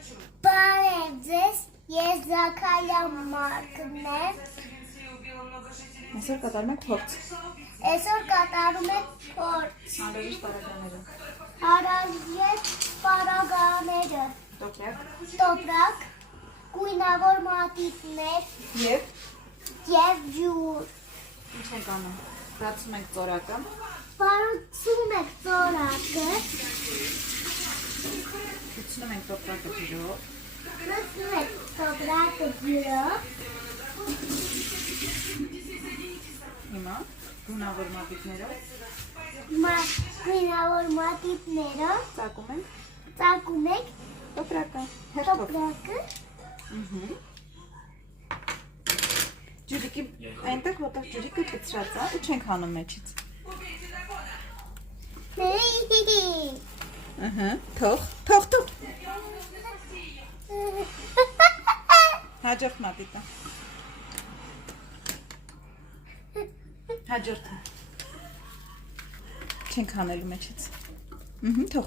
Բարև ձեզ, ես Զաքարիա Մարկն եմ։ Այսօր կատարում եք փորձ։ Այսօր կատարում ենք փորձ։ Անհրաժեշտ պարագաները։ Հարազատ պարագաները, տոպրակ, գույնավոր մատիտներ Եվ և ջուր։ ինչ ենք անում։ Բացում ենք ծորակը։ Բարուցում ենք ծորակը, Լցնում ենք տոպրակը ջրով։ լցնում ենք տոպրակը ջրով, Հիմա գունավոր մատիտներով գույնավոր մատիտները, ծակում ենք տոպրակը հերթով։ տոպրակը, Ջուրիկի այնտեղ որտեղ ջուրիկը կծրած է, ու չենք հանում մեջից։ Թող։ Հաջորդ մատիտը։ Հաջորդը։ Չենք հանելու մեջից։ Թող։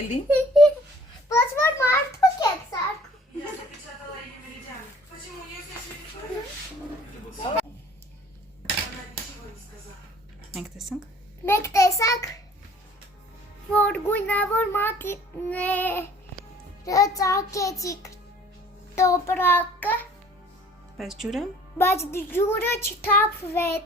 Էլի։ Բայց որ մարդուկ եք սարքում։ Մենք տեսանք։ Մեկ տեսակ, որ գույնավոր մատիտները ծակեցիք տոպրակը, Բայց ջուրը բայց ջուրը չթափվեց։